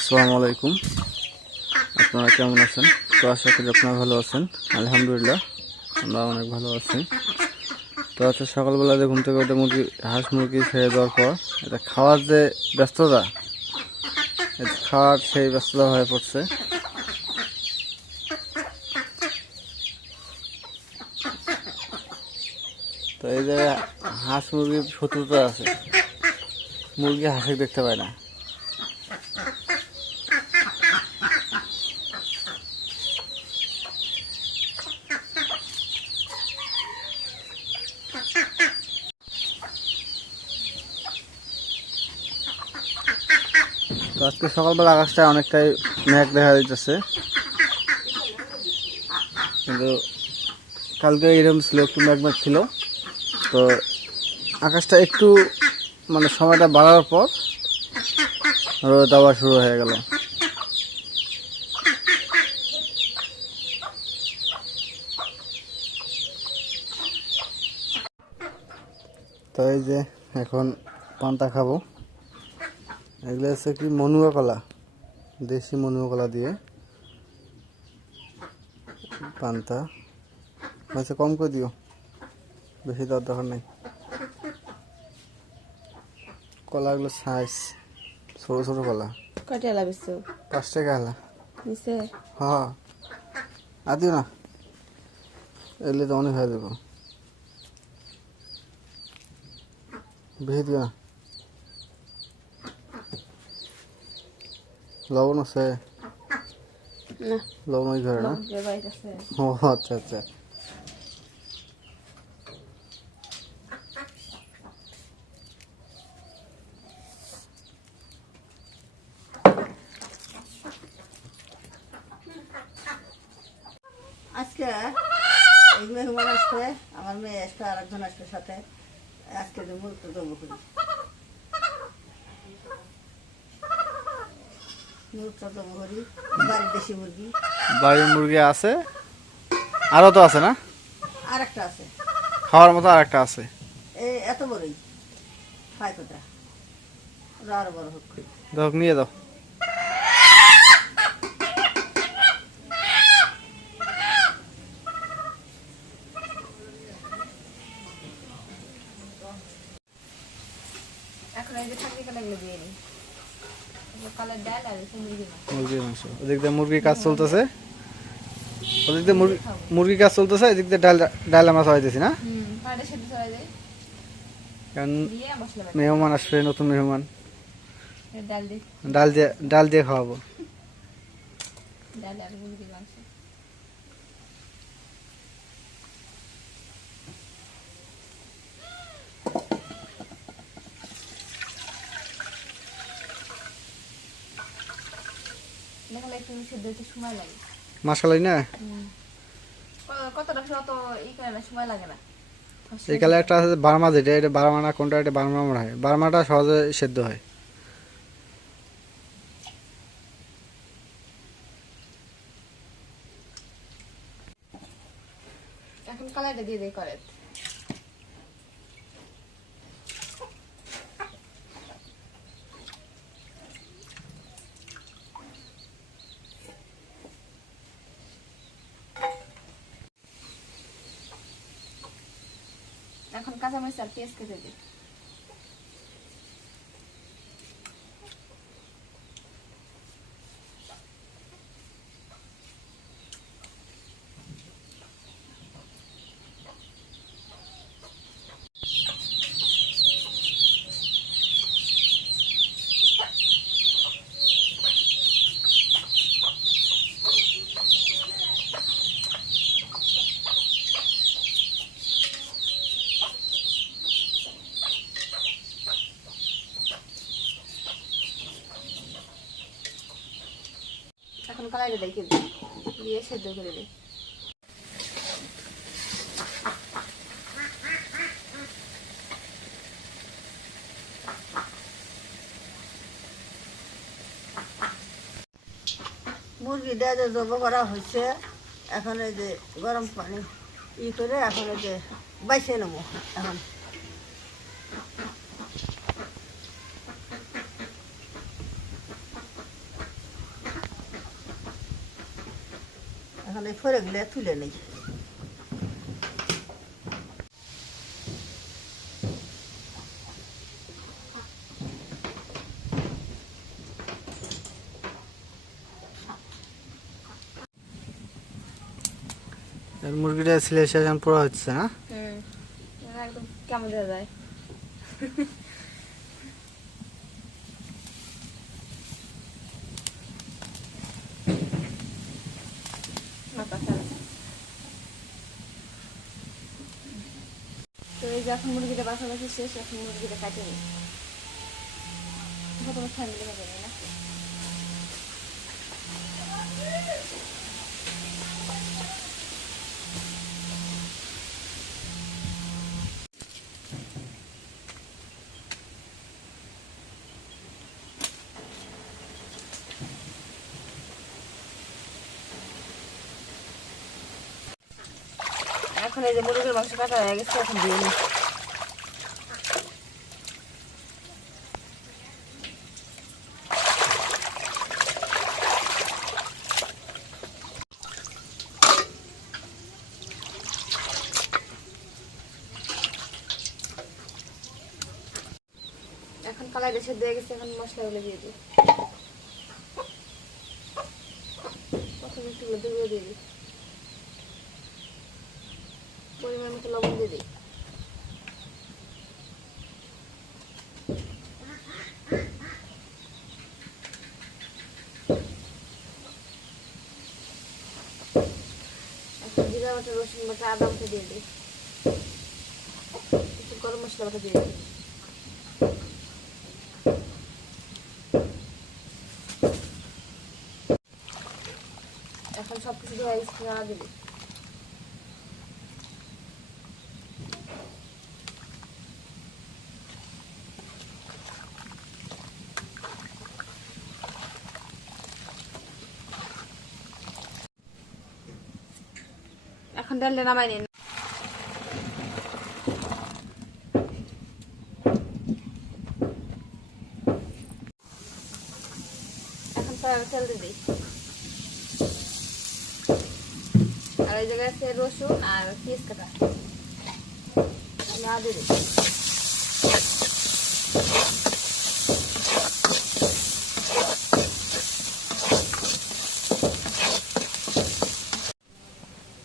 আসসালামু আলাইকুম। আপনারা কেমন আছেন? তো আশা করি আপনারা ভালো আছেন। আলহামদুলিল্লাহ আমরা অনেক ভালো আছি। তো আজকে সকালবেলা ঘুম থেকে উঠে হাঁস মুরগি ছেড়ে দেওয়ার পর এটা খাওয়ার যে ব্যস্ততা, খাওয়ার সেই ব্যস্ততা হয়ে পড়ছে। তো এই যে হাঁস মুরগির শত্রুতা আছে, মুরগি হাঁসকে দেখতে পায় না। তো আজকে সকালবেলা আকাশটা অনেকটাই মেঘ দেখা যাইতেছে, কিন্তু কালকে এরকম ছিল, একটু মেঘ ছিল। তো আকাশটা একটু সময়টা বাড়ার পর রোদ আবার শুরু হয়ে গেল। তো এই যে এখন পান্তা খাবো। এগুলো হচ্ছে কি মনুয়া কলা, দেশি মনুয়া কলা দিয়ে পান্তা। আচ্ছা কম করে দিও, বেশি দেওয়ার দরকার নেই। কলাগুলো সাইজ ছোট ছোট কলা। কয়টা এলা বেচছো? 5 টাকা এলা নিচে হ্যাঁ, আর দিও না, এলে তো অনেক হয়ে যাবো, বেশি দিও না। লবণ আছে না, লবণ ওই ঘরে না? ও আচ্ছা আচ্ছা। আজকে এই মেহমান আসবে, আমার মেয়ে আসবে, আর একজন আসবে সাথে। আজকে যে মুহূর্ত দেবো করি, মুহূর্ত দেবো করি। বাড়ির দেশি মুরগি, বাড়ির মুরগি আছে, আরও তো আছে না? আর একটা আছে, খাওয়ার মতো আর একটা আছে। এই এত বড়ই খায় কোথা, ওরা আরো বড় হোক। দেখো নিয়ে দাও। এখন এই যে থাকলে কালাগুলো দিয়ে নিই, কালার ডাল আর মুরগির মাংস, ওদিক দিয়ে মুরগির কাজ চলতেছে, ওদিক দিয়ে মুরগির কাজ চলতেছে, এদিক দিয়ে ডাল আমরা চড়াইতেছি না, কারণ মেহমান আসবে, নতুন মেহমান, ডাল দিয়ে খাওয়াবো। মাসালাই না সময় লাগে না। এই কালে একটা আছে বার্মা, যেটা এটা বার্মা না কোনটা, এটা বার্মা মনে হয়, বার্মাটা সহজে সেদ্ধ হয়। এখন কালারটা দিয়ে দেই করে। এখন কাঁচামরিচ আর পেঁয়াজ কেটে দিই। এখন কলাইটা দেখে দিই, দিয়ে সেদ্ধ করে দিই। মুরগি দিয়ে যে জব করা হয়েছে, এখন এই যে গরম পানি করে এখন এই যে বাইছে নেবো। এখন এখন এই ফোড়াগুলো তুলে নেই। মুরগিটা ছিলে শেষ এখন পুরো হচ্ছে না? একদম কেমন দেখা যায়। তো এই যে এখন মুরগিটা বাছাবাছি শেষ, এখন মুরগিটা কাটে নিই। তোমার ফ্যামিলি কাটে নিই না। এখন এই যে মুরগির মাংস কাটা হয়ে গেছে, এখন দিয়ে নিই। এখন কালাই দেশে দিয়ে গেছে, এখন মশলাগুলো দিয়ে দিই। প্রথমে একটু দিয়ে দিই, পরিমাণ মতো লবণ দিয়ে দিই। এখন জিরা বাটা, রসুন বাটা, আদা বাটা দিয়ে দিই, একটু গরম মশলা বাটা দিয়ে দিই। এখন সব কিছু দিয়ে নাড়া দিবি। এখন ডালটা নামাই নিন। এখন তেল দিয়ে দিই, আর ওই জায়গায় আছে রসুন আর পেঁয়াজ কাটা, না দিয়ে দিই।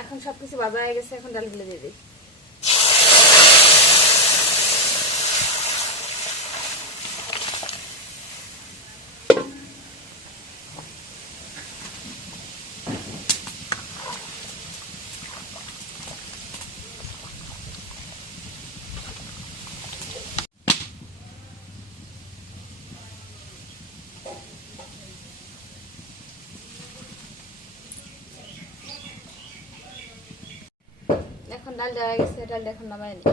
এখন সবকিছু ভাজা হয়ে গেছে, এখন ডালগুলো দিয়ে দিই। এখন ডাল দেওয়া গেছে, ডালটা এখন নামাই নিই।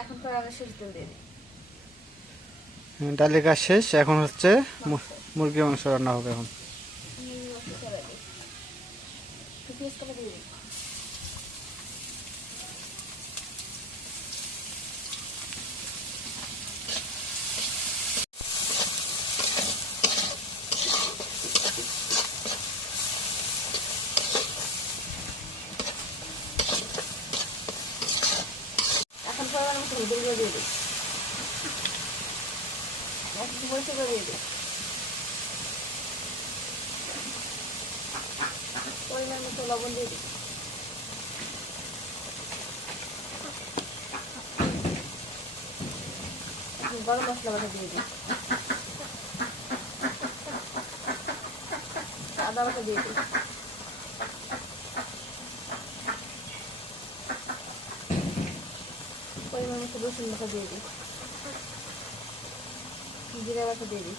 এখন আমি সরষের তেল দিয়ে দিই। ডালের কাজ শেষ, এখন হচ্ছে মুরগির মাংস রান্না হবে। এখন পেঁয়াজ কাটা দিয়ে দিই। এখন পরিমাণ মতো হলুদ গুঁড়ো দিয়ে দিই, একটু মরিচ গুঁড়ো দিয়ে দিই, পরিমাণ মতো লবণ দিয়ে দিই। এখন গরম মশলা বাটা দিয়ে দিই, আদা বাটা দিয়ে দিই, পরিমাণ মতো রসুন বাটা দিয়ে দিই, জিরা বাটা দিয়ে দিই।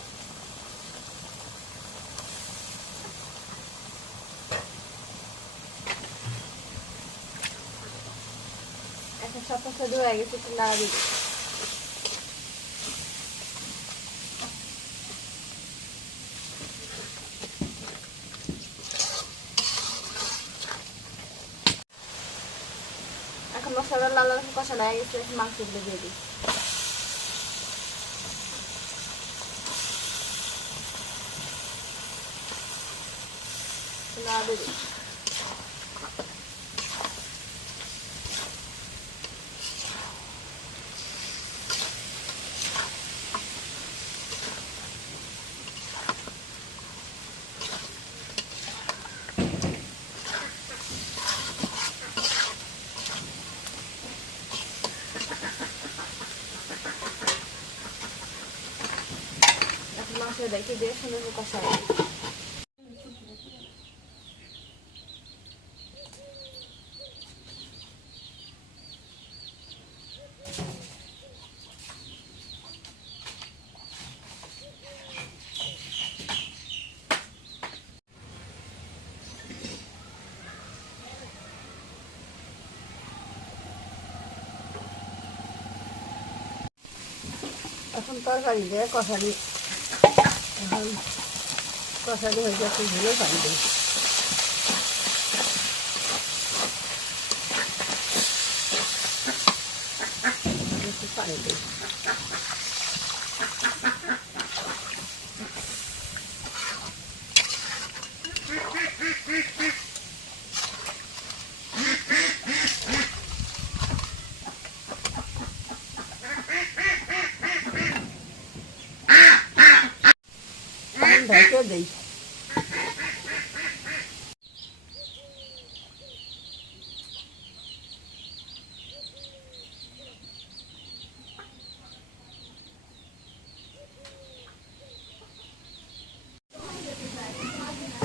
এখন সব মশলা দেওয়া হয়ে গেছে, একটু নাড়া দিয়ে দিই। এখন মশলাটা লাল লাল কষানো হয়ে গেছে, মাংসগুলো দিয়ে দিই। না দেবে। এখন মাছের দেখে দিয়ে সুন্দর করে কষাই। এখন তরকারি দিয়ে কষারি, এখন কষারি হয়ে যাচ্ছে, ঝুলে পানি দিই। একটু পানি দিই। ঢেকে দিই।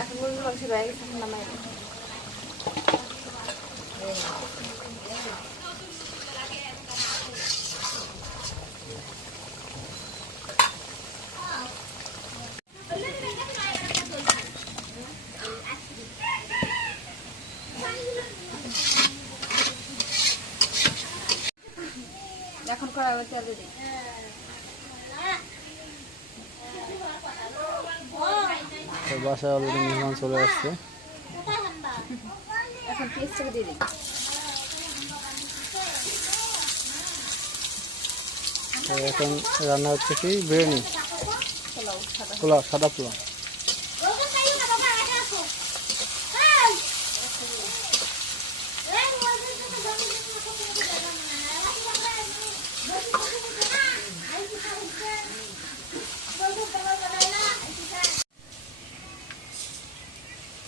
এখন মুরগির মাংস রয়ে গেছে, এখন নামাই দিই। এখন কড়াই মধ্যে তেল দিই। তো বাসায় অলরেডি মেহমান চলে আসছে। এখন পেঁয়াজটাকে দিয়ে দিই। তো এখন রান্না হচ্ছে কি বিরিয়ানি, পোলাও সাদা। পোলাও, সাদা পোলাও।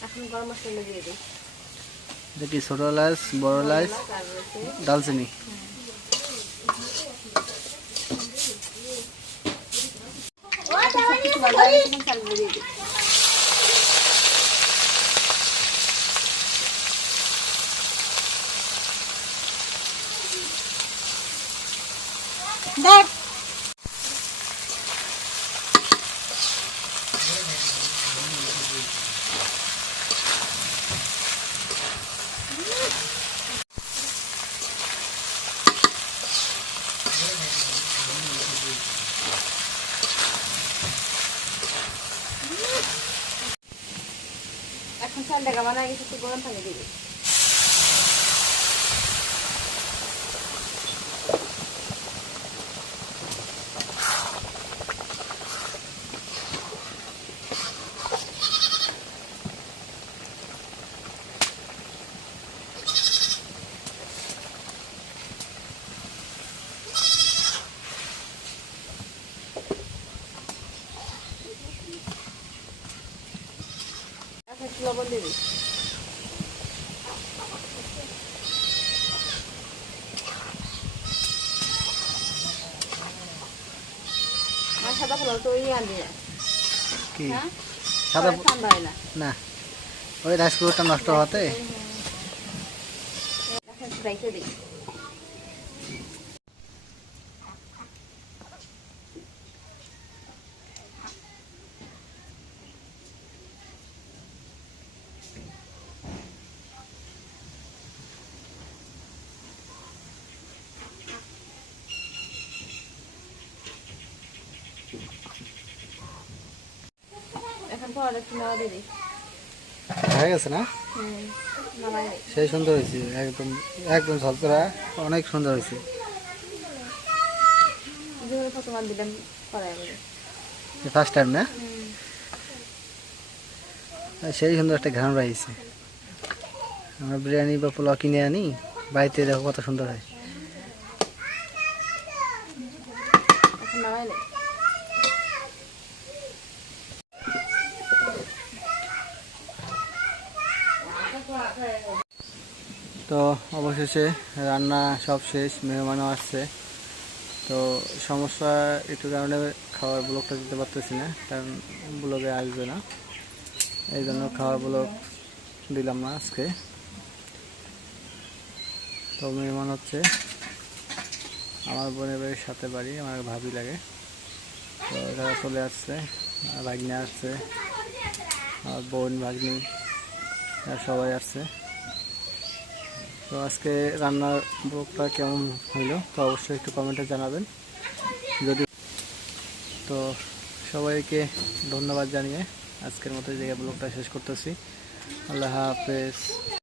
এখন গরম মশলা দিয়ে দিই। দেখি ছোট এলাচ, বড় এলাচ, আর রয়েছে দালচিনি। কিছু বাদাম, এখন চাল দিয়ে দিই। দেখ এখন চাল টাকা বানায় গেছে, একটু গরম পানি দিবি। এখন একটু লবণ দিবি। আর সাদা পোলাও তো ওই আনবি না, কি হ্যাঁ? সাদা পরে ঠান্ডা হয় না। না, ওই রাইস কুকারটা নষ্ট হতে। এখন একটু রাইখে দিই। এখন পরে একটু নাড়া দিয়ে দিই। হয়ে গেছে না? নামাই দিই। সেই সুন্দর হয়েছে, একদম একদম ঝরঝরা, অনেক সুন্দর হয়েছে। যেভাবে প্রথমবার দিলাম কড়াই বলে। ফার্স্ট টাইম না? আর সেই সুন্দর একটা ঘ্রাণ রয়েছে। আমরা বিরিয়ানি বা পোলাও কিনে আনি, বাড়িতে দেখো কত সুন্দর হয়। এখন নামাই নেই। তো অবশেষে রান্না সব শেষ, মেহমানও আসছে। তো সমস্যা একটু কারণে খাওয়ার ব্লগটা দিতে পারতেছি না, কারণ ব্লগে আসবে না, এই জন্য খাওয়ার ব্লগ দিলাম না আজকে। তো মেহমান হচ্ছে আমার বোনের বাড়ির সাথে বাড়ি, আমার ভাবি লাগে। তো তারা চলে আসছে, ভাগ্নে আসছে, আমার বোন ভাগ্নি সবাই আসছে। তো আজকে রান্নার ব্লগটা কেমন হইলো তো অবশ্যই একটু কমেন্টে জানাবেন। যদি তো সবাইকে ধন্যবাদ জানিয়ে আজকের মতো এই জায়গায় ব্লগটা শেষ করতেছি। আল্লাহ হাফেজ।